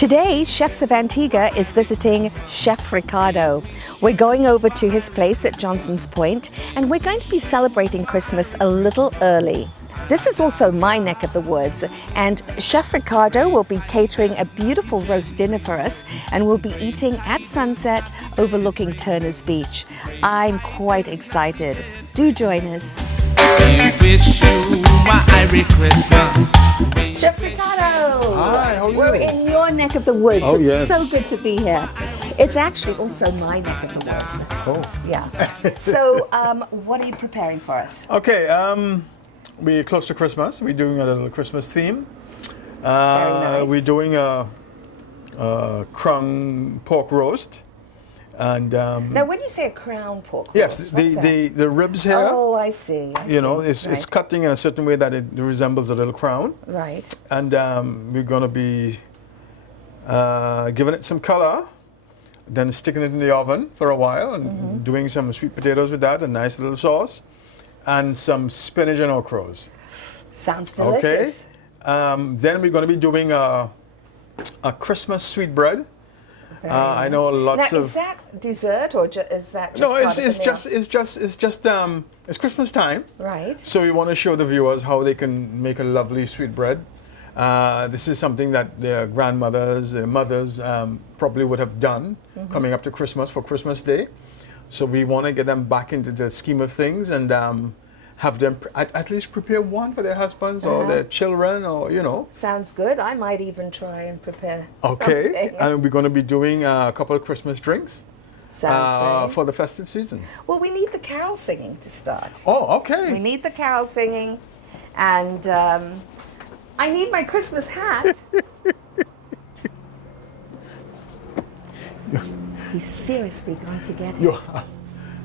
Today, Chefs of Antigua is visiting Chef Ricardo. We're going over to his place at Johnson's Point, and we're going to be celebrating Christmas a little early. This is also my neck of the woods, and Chef Ricardo will be catering a beautiful roast dinner for us, and we'll be eating at sunset overlooking Turner's Beach. I'm quite excited. Do join us. I wish you a Merry Christmas. Chef Ricardo! Hi, how are you? We're in your neck of the woods. Oh, it's yes. so good to be here. It's actually also my neck of the woods. Oh. Yeah. So, what are you preparing for us? Okay, we're close to Christmas. We're doing a little Christmas theme. Very nice. We're doing a crown pork roast. And Now, when you say a crown pork yes, roast, what's that? the ribs here, Oh, I see. you know, it's Right. cutting in a certain way that it resembles a little crown. Right. And we're going to be giving it some color, then sticking it in the oven for a while and doing some sweet potatoes with that, a nice little sauce, and some spinach and okras. Sounds Okay. delicious. Then we're going to be doing a Christmas sweetbread. I know lots Now, of. is that dessert or is that just No, part it's of the meal? it's Christmas time. Right. So we want to show the viewers how they can make a lovely sweetbread. This is something that their grandmothers, their mothers probably would have done coming up to Christmas for Christmas Day. So we want to get them back into the scheme of things and have them at least prepare one for their husbands or their children, or you know. Sounds good. I might even try and prepare Okay, something. and we're going to be doing a couple of Christmas drinks Sounds great. for the festive season. Well, we need the carol singing to start. Oh, We okay. need the carol singing, and I need my Christmas hat. He's seriously going to get it.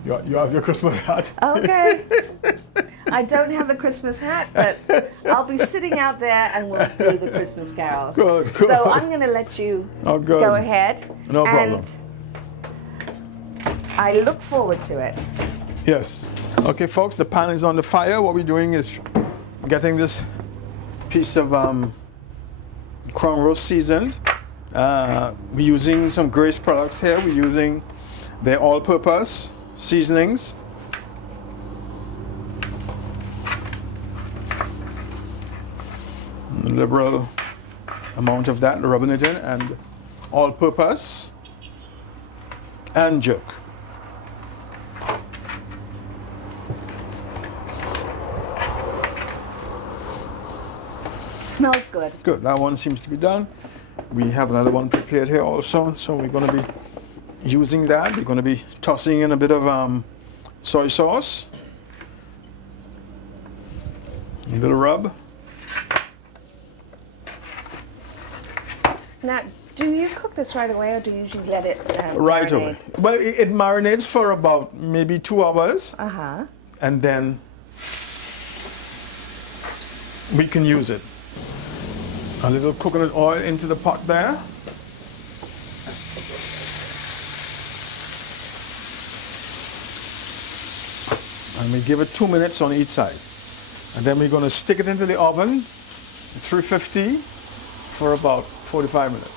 You have your Christmas hat. Okay. I don't have a Christmas hat, but I'll be sitting out there and we'll do the Christmas carols. Good, So good. I'm going to let you Oh, good. go ahead. No problem. And I look forward to it. Yes. Okay, folks, the pan is on the fire. What we're doing is getting this piece of crown roast seasoned. We're using some Grace products here. We're using their all-purpose seasonings. A liberal amount of that, rubbing it in, and all-purpose and jerk. Smells good. Good, that one seems to be done. We have another one prepared here also, so we're going to be using that. We're going to be tossing in a bit of soy sauce, a little rub. Now, do you cook this right away or do you usually let it Right marinate? away. Well, it marinates for about maybe 2 hours, Uh-huh. and then we can use it. A little coconut oil into the pot there. And we give it 2 minutes on each side. And then we're going to stick it into the oven, 350, for about 45 minutes.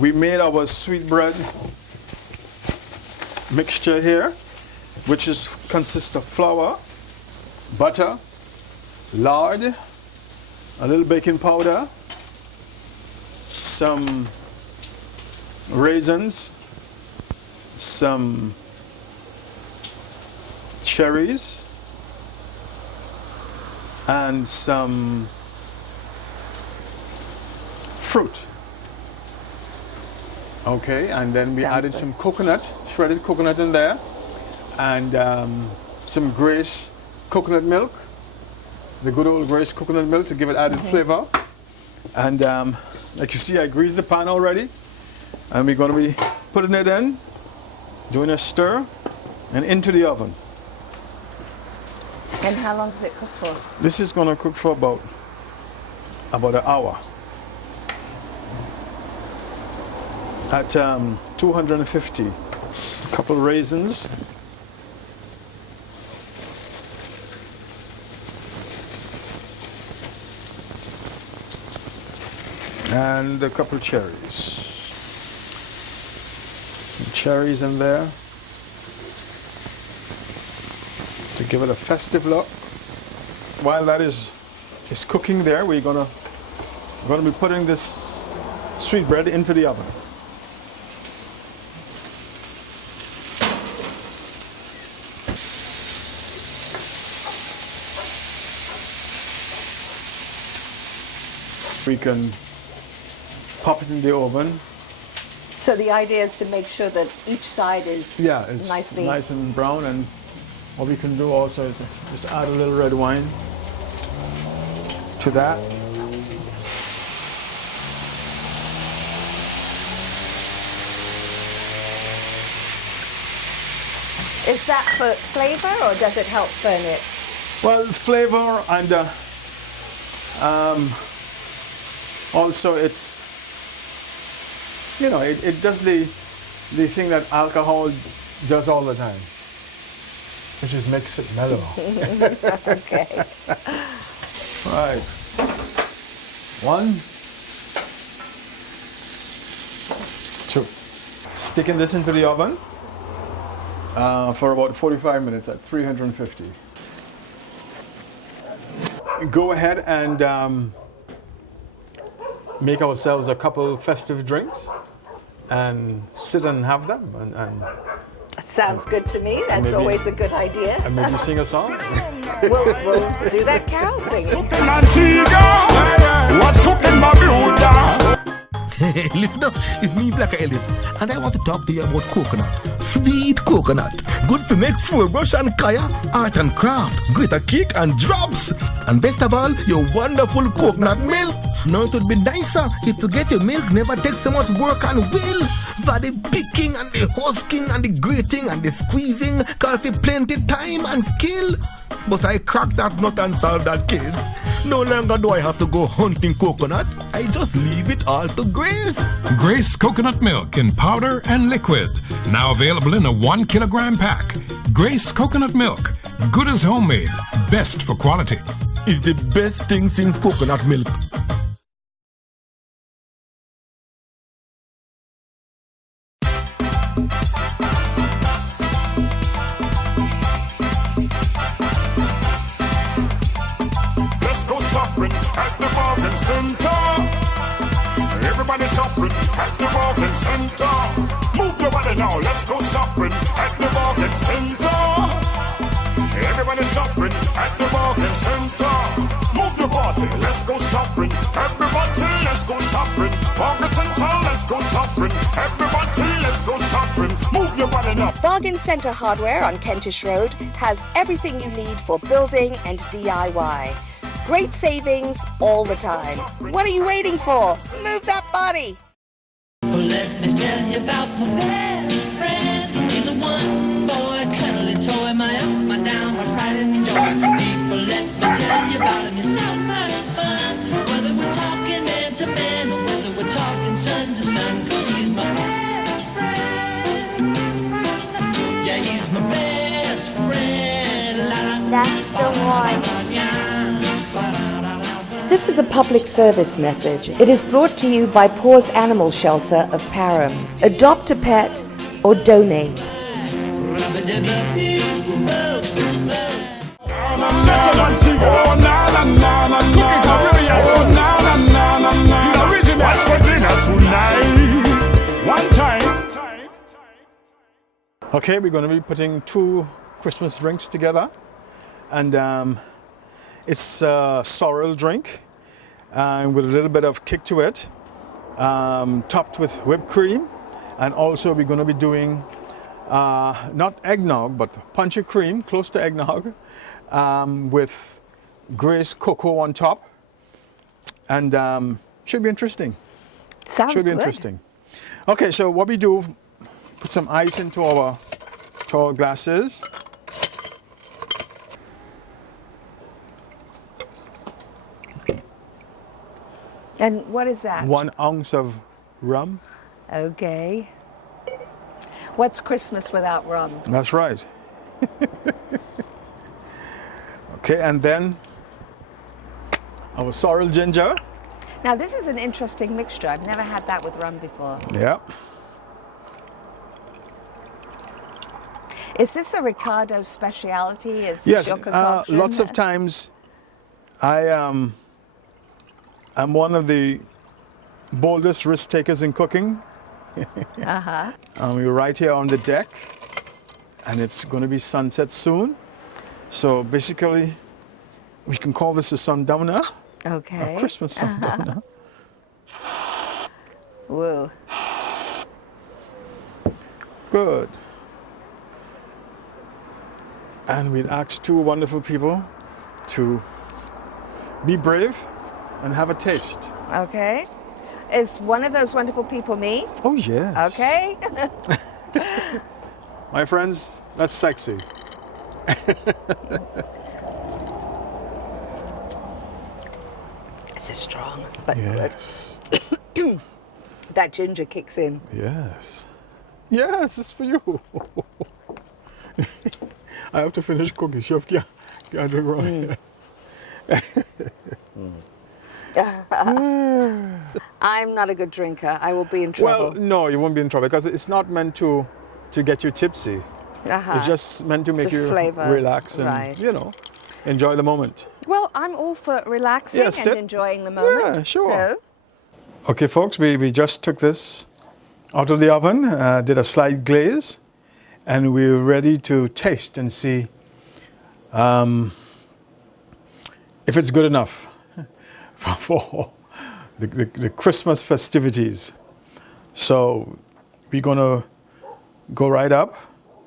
We made our sweetbread mixture here, which consists of flour, butter, lard, a little baking powder, some raisins, some cherries, and some fruit. Okay, and then we Sounds added good. some coconut, shredded coconut in there, and some Grace coconut milk, the good old Grace coconut milk to give it added flavor. And like you see, I greased the pan already, and we're going to be putting it in, doing a stir, and into the oven. And how long does it cook for? This is going to cook for about an hour at 250. A couple of raisins, And a couple cherries. Some cherries in there to give it a festive look. While that is cooking there, we're gonna be putting this sweetbread into the oven. We can pop it in the oven. So the idea is to make sure that each side is It's nicely nice and brown, and what we can do also is just add a little red wine to that. Is that for flavor or does it help burn it? Well, flavor and also it's, you know, it does the thing that alcohol does all the time, which is makes it mellow. Okay. Right. 1, 2. Sticking this into the oven for about 45 minutes at 350. Go ahead and make ourselves a couple festive drinks and sit and have them and That sounds good to me. That's maybe- always a good idea. and maybe sing a song. We'll do that carol singing. Cooking Antigua, what's cooking my Bermuda? Listen up, it's me, Black Elliot, and I want to talk to you about coconut. Sweet coconut, good to make floor brush and kaya, art and craft, glitter cake and drops. And best of all, your wonderful coconut milk. Now it would be nicer if to get your milk never takes so much work and will. For the picking and the husking and the grating and the squeezing, call for plenty time and skill. But I cracked that nut and solved that case. No longer do I have to go hunting coconut. I just leave it all to Grace. Grace coconut milk in powder and liquid. Now available in a 1 kilogram pack. Grace coconut milk. Good as homemade. Best for quality. It's the best thing since coconut milk. Let's go shopping at the bargain center. Everybody shopping at the bargain center. Move your body now. Let's go shopping at the bargain center. Everybody shopping at the bargain center. Move your body. Let's go shopping. Everybody, let's go shopping. Bargain center. Let's go shopping. Everybody, let's go shopping. Move your body now. Bargain Centre Hardware on Kentish Road has everything you need for building and DIY. Great savings all the time. What are you waiting for? Move that body. Well, let me tell you about my best friend. He's a one-boy cuddly toy, my up, my down, my pride and joy. People, let me tell you about him. He's so much fun. Whether we're talking man to man or whether we're talking sun to sun, 'cause he's my best friend. Yeah, he's my best friend. That's the one. This is a public service message. It is brought to you by Paws Animal Shelter of Parham. Adopt a pet or donate. Oh, na na na na, cooking Caribbean food, na na na na na. The original. What's for dinner tonight? One time. Okay, we're going to be putting 2 Christmas drinks together, and it's a sorrel drink with a little bit of kick to it, topped with whipped cream, and also we're going to be doing not eggnog but punchy cream, close to eggnog, with Grace cocoa on top, and should be interesting. Sounds Should be good. interesting. Okay, so what we do, put some ice into our glasses. And what is that? 1 ounce of rum. Okay. What's Christmas without rum? That's right. Okay, and then our sorrel ginger. Now this is an interesting mixture. I've never had that with rum before. Yeah. Is this a Ricardo speciality? Is this Yes, your concoction? lots of times I'm one of the boldest risk takers in cooking. Uh-huh. We're right here on the deck, and it's going to be sunset soon. So basically, we can call this a sundowner, Okay. a Christmas sundowner. Whoa. Good. And we'd ask two wonderful people to be brave and have a taste. Okay. Is one of those wonderful people me? Oh, yes. Okay. My friends, that's sexy. This is strong, but Yes. good. That ginger kicks in. Yes. Yes, that's for you. I have to finish cooking. Chef can't drink wrong. I'm not a good drinker. I will be in trouble. Well, no, you won't be in trouble because it's not meant to get you tipsy. Uh-huh. It's just meant to make To you flavor, relax and, right. enjoy the moment. Well, I'm all for relaxing Yeah, and sit. enjoying the moment. Yeah, sure. So, Okay, folks, we just took this out of the oven, did a slight glaze, and we're ready to taste and see if it's good enough for the Christmas festivities. So we're gonna go right up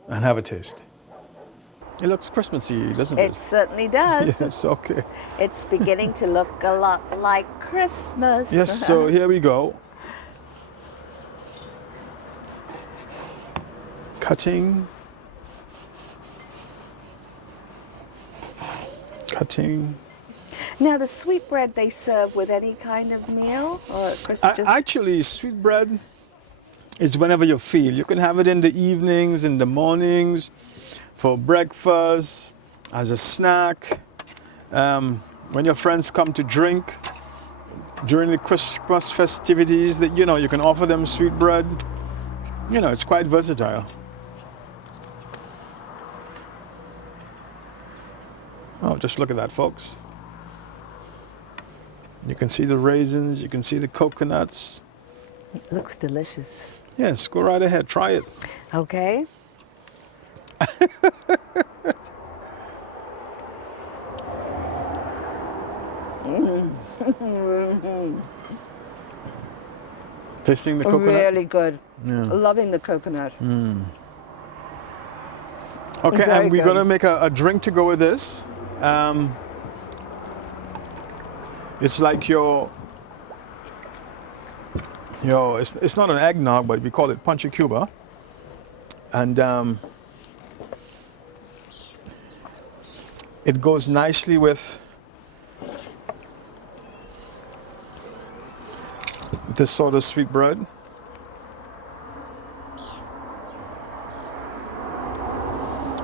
and have a taste. It looks Christmassy, doesn't it? it certainly does. Yes, okay. It's beginning to look a lot like Christmas. Yes, so here we go. Cutting. Now, the sweetbread they serve with any kind of meal, or just Actually, sweetbread is whenever you feel. You can have it in the evenings, in the mornings, for breakfast, as a snack. When your friends come to drink during the Christmas festivities, that you can offer them sweetbread. It's quite versatile. Oh, just look at that, folks. You can see the raisins, you can see the coconuts. It looks delicious. Yes, go right ahead, try it. Okay. Tasting the coconut. Really good. Yeah. Loving the coconut. Okay, Very and we're good. gonna make a drink to go with this. It's like it's not an eggnog, but we call it Punch Cuba. And it goes nicely with this sort of sweet bread.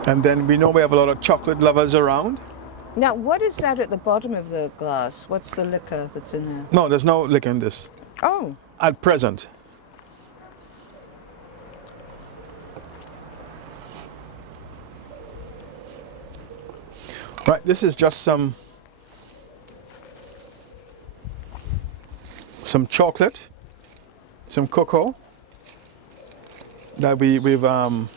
And then we know we have a lot of chocolate lovers around. Now, what is that at the bottom of the glass? What's the liquor that's in there? No, there's no liquor in this Oh, at present. Right, this is just some chocolate, some cocoa that we've done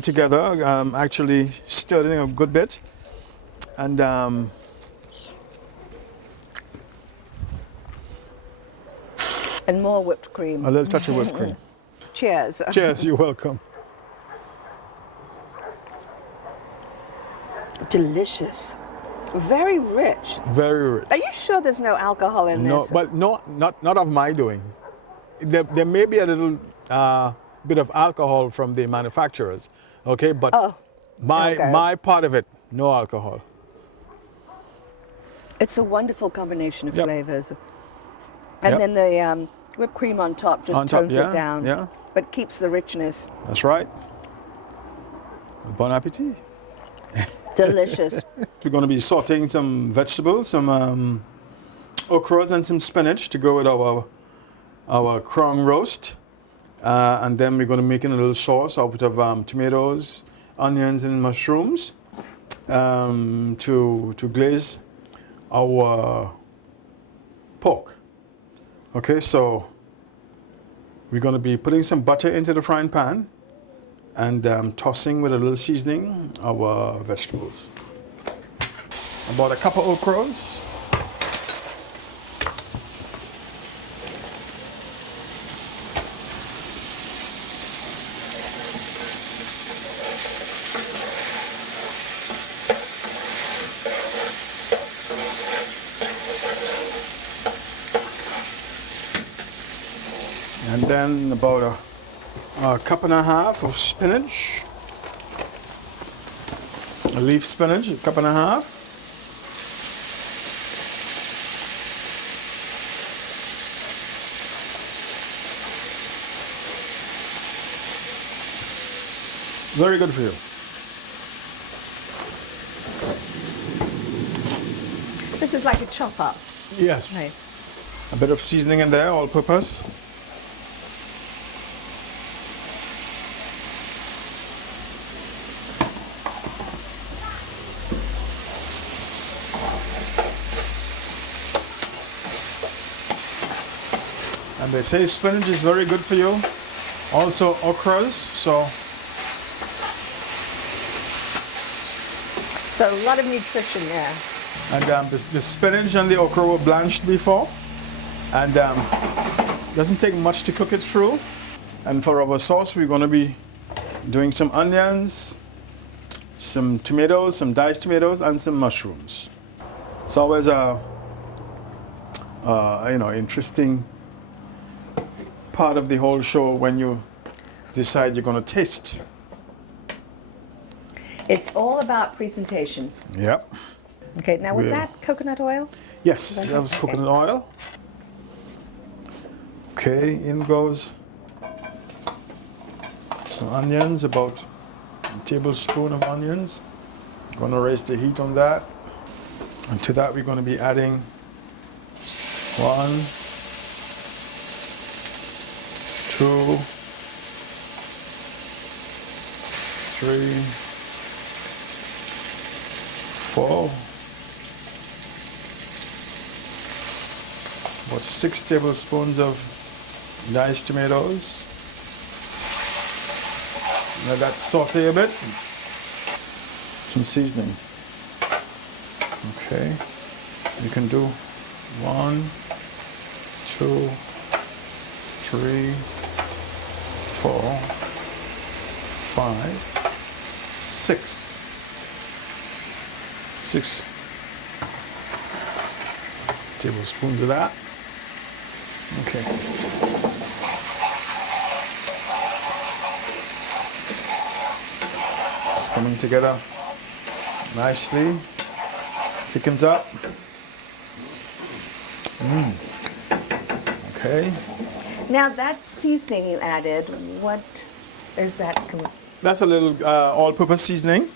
together, actually stirred in a good bit, and and more whipped cream. a little touch of whipped cream. Cheers. Cheers, you're welcome. Delicious. Very rich. Very rich. Are you sure there's no alcohol in No, this? but not of my doing. There may be a little bit of alcohol from the manufacturers, okay, but okay. my part of it, no alcohol. It's a wonderful combination of Yep. flavors. And Yep. then the whipped cream on top just On top, tones yeah, it down. yeah. But keeps the richness. That's right. Bon appetit. Delicious. We're going to be sauteing some vegetables, some okras and some spinach to go with our crown roast. And then we're going to make in a little sauce out of tomatoes, onions, and mushrooms to glaze our pork. Okay, so we're going to be putting some butter into the frying pan and tossing with a little seasoning our vegetables. About a cup of okras. And then about a cup and a half of spinach, a leaf spinach, a cup and a half. Very good for you. This is like a chop up. Yes. Right. A bit of seasoning in there, all purpose. And they say spinach is very good for you. Also okras, so So a lot of nutrition there. and the spinach and the okra were blanched before, and doesn't take much to cook it through. And for our sauce, we're going to be doing some onions, some tomatoes, some diced tomatoes, and some mushrooms. It's always a interesting part of the whole show when you decide you're going to taste. It's all about presentation. Yep. Okay, now was Yeah. that coconut oil? Yes, that was coconut oil. Okay, in goes some onions, about a tablespoon of onions. I'm going to raise the heat on that. And to that we're going to be adding 1, 2, 3, 4, about 6 tablespoons of diced tomatoes. Let that saute a bit. Some seasoning. Okay, you can do 1, 2, 3, 4, 5, 6. 6 tablespoons of that. Okay. It's coming together nicely. Thickens up. Okay. Now that seasoning you added, what is that? That's a little all-purpose seasoning.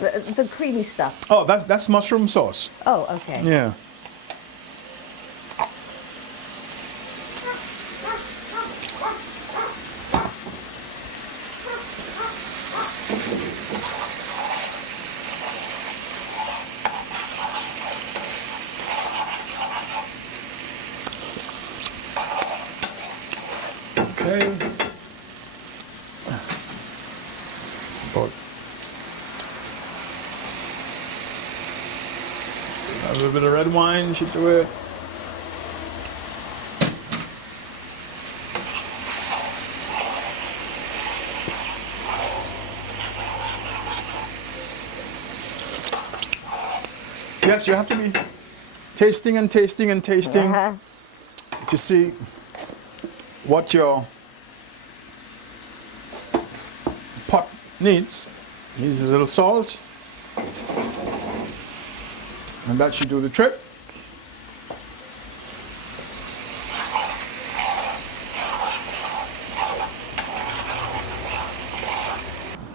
The creamy stuff. Oh, that's mushroom sauce. Oh, okay. Yeah. Okay. About a little bit of red wine, should do it. Yes, you have to be tasting and tasting and tasting Uh-huh. to see what your pot needs. Needs a little salt, and that should do the trick.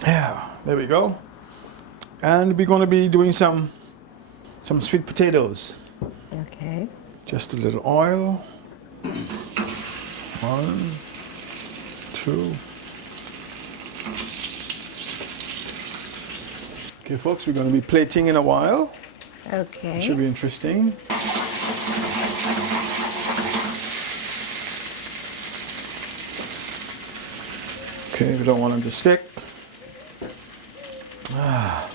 Yeah, there we go. And we're going to be doing some sweet potatoes. Okay. Just a little oil. 1, 2. Okay, folks, we're going to be plating in a while. Okay. Should be interesting. Okay, we don't want them to stick.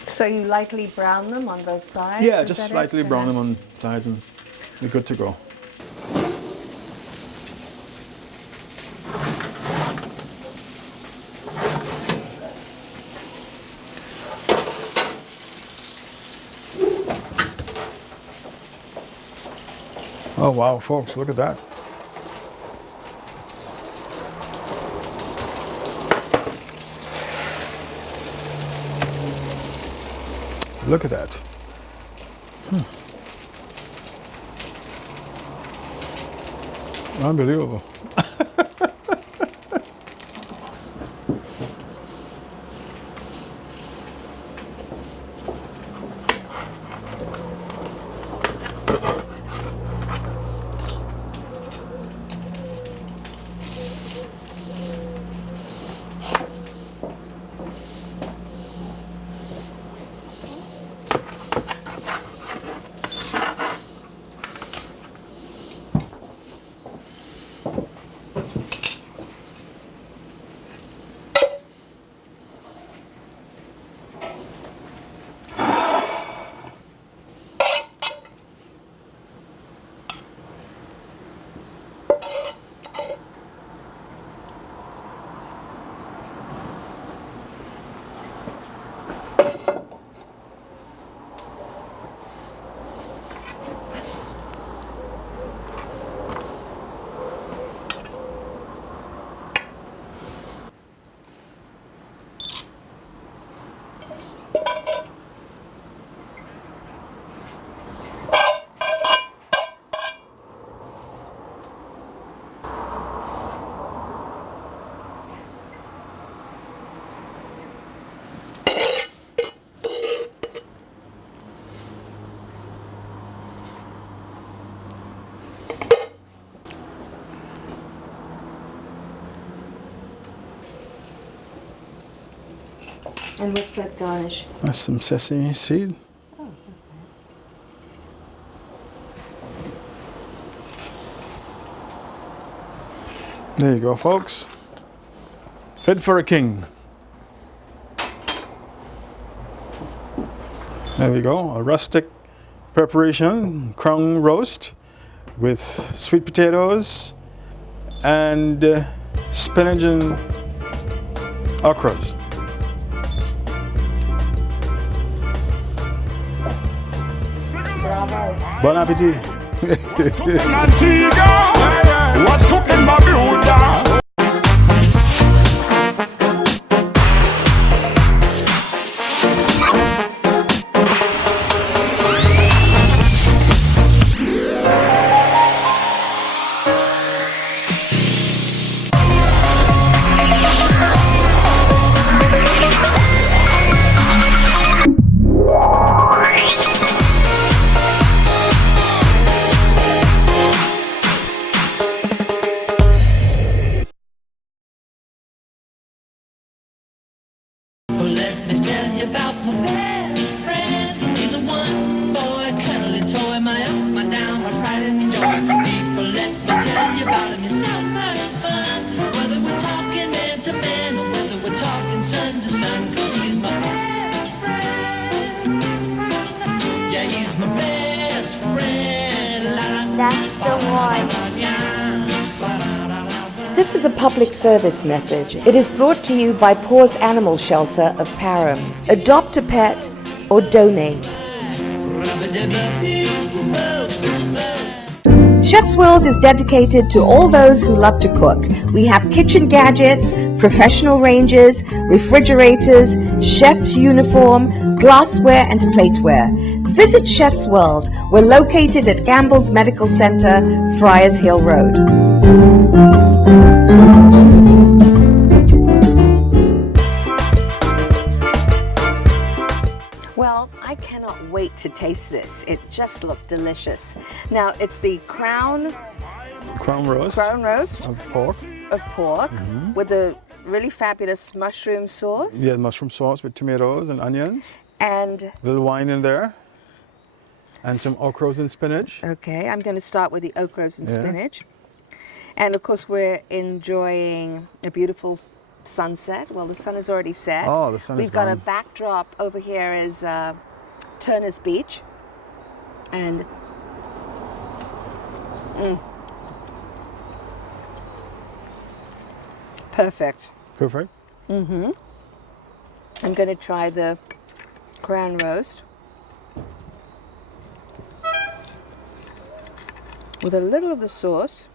So you lightly brown them on both sides? Yeah, is just that it? slightly And brown then- them on sides and we're good to go. Oh wow, folks, look at that. Look at that. Unbelievable. And what's that garnish? That's some sesame seed. There you go, folks. Fit for a king. There we go, a rustic preparation, crown roast with sweet potatoes and spinach and okras. Bon appetit. What's cooking Antigua? What's cooking Barbuda? Well, let me tell you about my best friend. He's a one-boy cuddly toy, my up, my down, my pride and joy. People, let me tell you about him. He's so much fun. Whether we're talking man to man or whether we're talking son to son, 'cause he's my best friend. Yeah, he's my best friend. That's the one. This is a public service message. It is brought to you by Paws Animal Shelter of Parham. Adopt a pet or donate. Chef's World is dedicated to all those who love to cook. We have kitchen gadgets, professional ranges, refrigerators, chef's uniform, glassware and plateware. Visit Chef's World. We're located at Gamble's Medical Center, Friars Hill Road. Well, I cannot wait to taste this. It just looked delicious. Now it's the crown roast of pork. with the really fabulous mushroom sauce. Yeah, mushroom sauce with tomatoes and onions. And A little wine in there. And some okras and spinach. okay, I'm going to start with the okras and Yes. spinach. And of course, we're enjoying a beautiful sunset. Well, the sun has already set. Oh, the sun is We've got a gone. backdrop over here is Turner's Beach. And perfect. Perfect. I'm going to try the crown roast with a little of the sauce.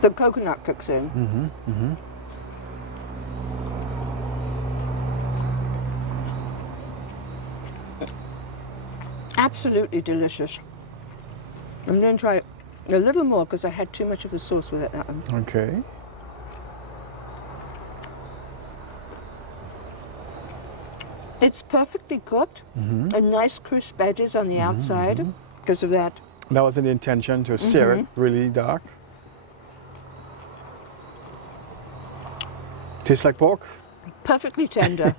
The coconut kicks in. Absolutely delicious. I'm going to try a little more because I had too much of the sauce with it. That one. Okay. It's perfectly cooked. A nice crisp edges on the outside because of that. That was the intention, to sear it really dark. Tastes like pork? Perfectly tender.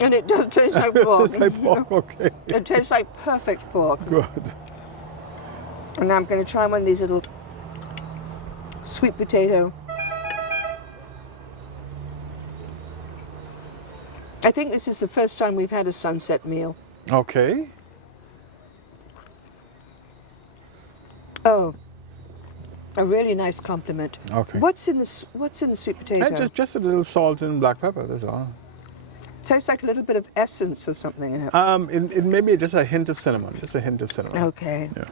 And it does taste like pork. Tastes like pork, okay. It tastes like perfect pork. Good. And now I'm going to try one of these little sweet potato. I think this is the first time we've had a sunset meal. Okay. Oh, a really nice compliment. Okay. What's in the sweet potato? Just a little salt and black pepper, that's all. Tastes like a little bit of essence or something in it. It may be just a hint of cinnamon, just a hint of cinnamon. Okay. Yeah.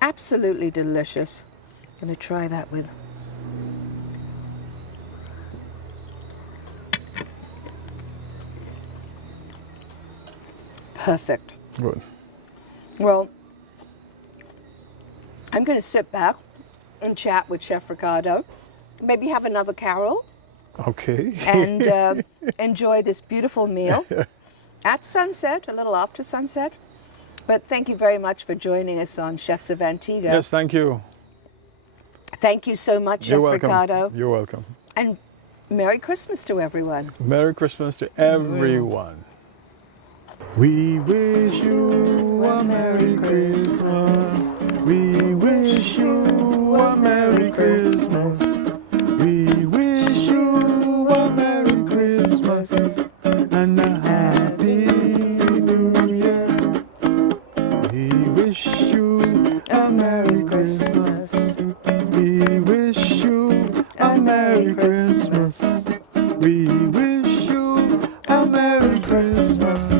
Absolutely delicious. Going to try that with. Perfect. Good. Well, I'm going to sit back and chat with Chef Ricardo. Maybe have another carol Okay. and enjoy this beautiful meal at sunset, a little after sunset. But thank you very much for joining us on Chefs of Antigua. Yes, thank you. Thank you so much, You're Chef welcome. Ricardo. You're welcome. And Merry Christmas to everyone. Merry Christmas to everyone. We wish you a Merry Christmas. We wish you a Merry Christmas. We wish you a Merry Christmas and a Happy New Year. We wish you a Merry Christmas. We wish you a Merry Christmas. We wish you a Merry Christmas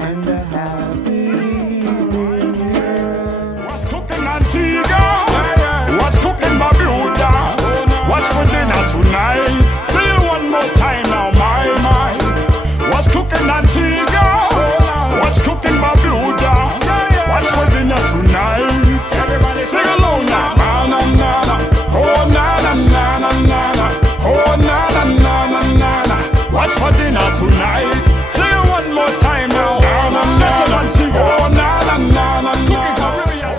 and a Happy New Year. What's cooking Antigua? What's cooking Barbuda? What's for dinner tonight? Say it one more time now, my. What's cooking Antigua? What's cooking Barbuda? What's for dinner tonight? Everybody sing along now. Na na na na. Oh na na na na na na. Oh na na na na na na. What's for dinner tonight?